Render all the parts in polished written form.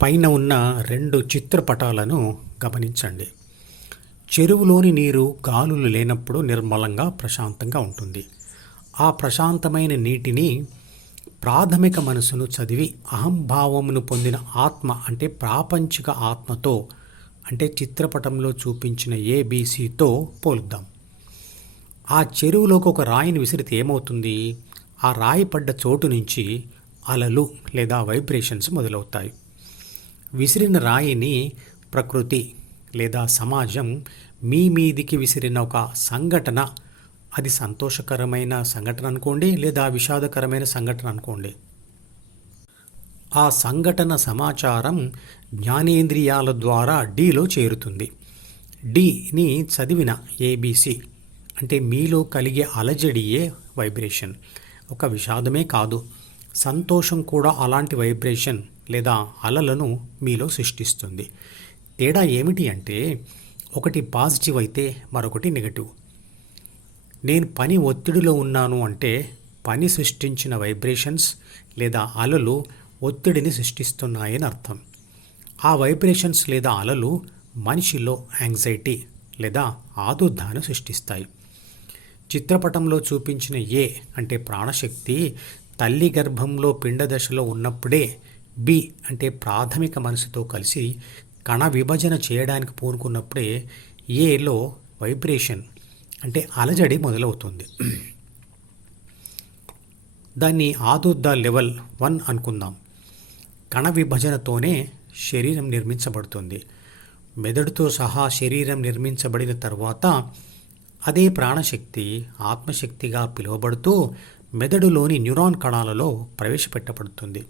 పైన ఉన్న రెండు చిత్రపటాలను గమనించండి. చెరువులోని నీరు గాలులు లేనప్పుడు నిర్మలంగా ప్రశాంతంగా ఉంటుంది. ఆ ప్రశాంతమైన నీటిని ప్రాథమిక మనసును చదివి అహంభావమును పొందిన ఆత్మ అంటే ప్రాపంచిక ఆత్మతో అంటే చిత్రపటంలో చూపించిన ఏబీసీతో పోలుద్దాం. ఆ చెరువులోకి ఒక రాయిని విసిరితే ఏమవుతుంది? ఆ రాయి పడ్డ చోటు నుంచి అలలు లేదా వైబ్రేషన్స్ మొదలవుతాయి. విసిరిన రాయిని ప్రకృతి లేదా సమాజం మీ మీదికి విసిరిన ఒక సంఘటన, అది సంతోషకరమైన సంఘటన అనుకోండి లేదా విషాదకరమైన సంఘటన అనుకోండి, ఆ సంఘటన సమాచారం జ్ఞానేంద్రియాల ద్వారా డీలో చేరుతుంది. డీని చదివిన ఏబీసీ అంటే మీలో కలిగే అలజడియే వైబ్రేషన్. ఒక విషాదమే కాదు, సంతోషం కూడా అలాంటి వైబ్రేషన్ లేదా అలలను మీలో సృష్టిస్తుంది. తేడా ఏమిటి అంటే ఒకటి పాజిటివ్ అయితే మరొకటి నెగటివ్. నేను పని ఒత్తిడిలో ఉన్నాను అంటే పని సృష్టించిన వైబ్రేషన్స్ లేదా అలలు ఒత్తిడిని సృష్టిస్తున్నాయని అర్థం. ఆ వైబ్రేషన్స్ లేదా అలలు మనిషిలో యాంగ్జైటీ లేదా ఆదుర్దాను సృష్టిస్తాయి. చిత్రపటంలో చూపించిన ఏ అంటే ప్రాణశక్తి తల్లి గర్భంలో పిండదశలో ఉన్నప్పుడే బి అంటే ప్రాథమిక మనసుతో కలిసి కణ విభజన చేయడానికి పూనుకున్నప్పుడే ఏలో వైబ్రేషన్ అంటే అలజడి మొదలవుతుంది. దాన్ని ఆదుర్ద లెవెల్ 1 అనుకుందాం. కణ విభజనతోనే శరీరం నిర్మించబడుతుంది. మెదడుతో సహా శరీరం నిర్మించబడిన తర్వాత అదే ప్రాణశక్తి ఆత్మశక్తిగా పిలువబడుతూ మెదడులోని న్యూరాన్ కణాలలో ప్రవేశపెట్టబడుతుంది.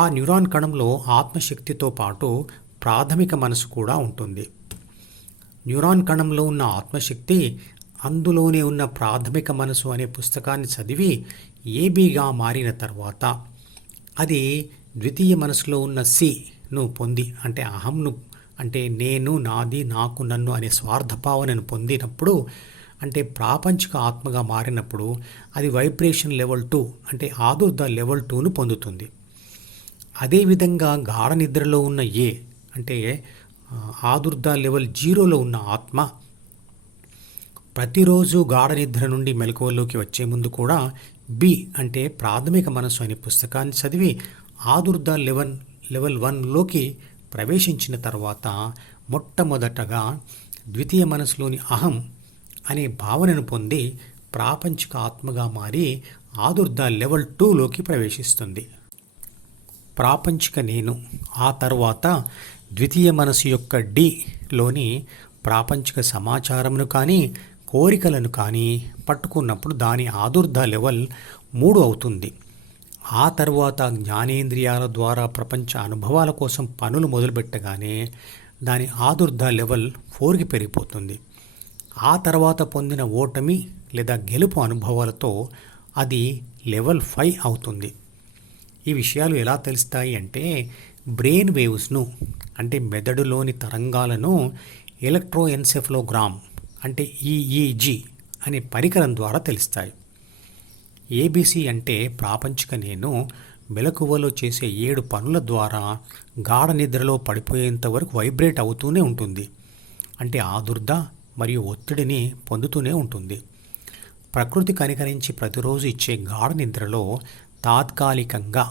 ఆ న్యూరాన్ కణంలో ఆత్మశక్తితో పాటు ప్రాథమిక మనసు కూడా ఉంటుంది. న్యూరాన్ కణంలో ఉన్న ఆత్మశక్తి అందులోనే ఉన్న ప్రాథమిక మనసు అనే పుస్తకాన్ని చదివి ఏబీగా మారిన తర్వాత అది ద్వితీయ మనసులో ఉన్న సిను పొంది అంటే అహంను అంటే నేను, నాది, నాకు, నన్ను అనే స్వార్థభావనను పొందినప్పుడు అంటే ప్రాపంచిక ఆత్మగా మారినప్పుడు అది వైబ్రేషన్ లెవెల్ 2 అంటే ఆదుర్ద లెవెల్ 2ను పొందుతుంది. అదేవిధంగా గాఢ నిద్రలో ఉన్న ఏ అంటే ఆదుర్ద లెవెల్ 0లో ఉన్న ఆత్మ ప్రతిరోజు గాఢ నిద్ర నుండి మెలకువలోకి వచ్చే ముందు కూడా బి అంటే ప్రాథమిక మనసు అనే పుస్తకాన్ని చదివి ఆదుర్ద లెవెల్ 1లోకి ప్రవేశించిన తర్వాత మొట్టమొదటగా ద్వితీయ మనసులోని అహం అనే భావనను పొంది ప్రాపంచిక ఆత్మగా మారి ఆదుర్ద లెవెల్ 2లోకి ప్రవేశిస్తుంది. ప్రాపంచిక నేను ఆ తర్వాత ద్వితీయ మనసు యొక్క డిలోని ప్రాపంచిక సమాచారమును కానీ కోరికలను కానీ పట్టుకున్నప్పుడు దాని ఆదుర్ద లెవెల్ 3 అవుతుంది. ఆ తర్వాత జ్ఞానేంద్రియాల ద్వారా ప్రపంచ అనుభవాల కోసం పనులు మొదలుపెట్టగానే దాని ఆదుర్ద లెవెల్ 4కి పెరిగిపోతుంది. ఆ తర్వాత పొందిన ఓటమి లేదా గెలుపు అనుభవాలతో అది లెవెల్ 5 అవుతుంది. ఈ విషయాలు ఎలా తెలుస్తాయి అంటే బ్రెయిన్ వేవ్స్ను అంటే మెదడులోని తరంగాలను ఎలక్ట్రోఎన్సెఫలోగ్రామ్ అంటే ఈఈజీ అనే పరికరం ద్వారా తెలుస్తాయి. ఏబీసీ అంటే ప్రాపంచిక నేను మెలకువలో చేసే 7 పనుల ద్వారా గాఢ నిద్రలో పడిపోయేంత వరకు వైబ్రేట్ అవుతూనే ఉంటుంది. అంటే ఆదుర్ద మరియు ఒత్తిడిని పొందుతూనే ఉంటుంది. ప్రకృతి కనికరించి ప్రతిరోజు ఇచ్చే గాఢ నిద్రలో తాత్కాలికంగా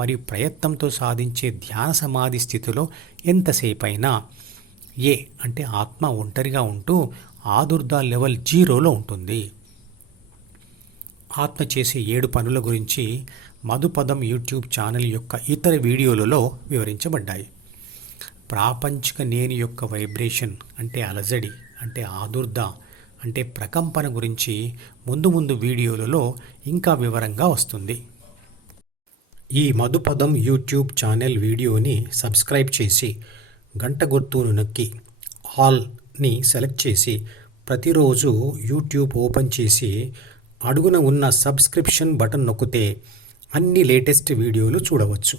మరియు ప్రయత్నంతో సాధించే ధ్యాన సమాధి స్థితిలో ఎంతసేపైనా ఏ అంటే ఆత్మ ఒంటరిగా ఉంటూ ఆదుర్ద లెవెల్ 0లో ఉంటుంది. ఆత్మ చేసే 7 పనుల గురించి మధుపదం యూట్యూబ్ ఛానల్ యొక్క ఇతర వీడియోలలో వివరించబడ్డాయి. ప్రాపంచిక నేను యొక్క వైబ్రేషన్ అంటే అలజడి అంటే ఆదుర్ద అంటే ప్రకంపన గురించి ముందు వీడియోలలో ఇంకా వివరంగా వస్తుంది. ఈ మధుపదం యూట్యూబ్ ఛానల్ వీడియోని సబ్స్క్రైబ్ చేసి గంట గుర్తును నొక్కి ఆల్ని సెలెక్ట్ చేసి ప్రతిరోజు యూట్యూబ్ ఓపెన్ చేసి అడుగున ఉన్న సబ్స్క్రిప్షన్ బటన్ నొక్కితే అన్ని లేటెస్ట్ వీడియోలు చూడవచ్చు.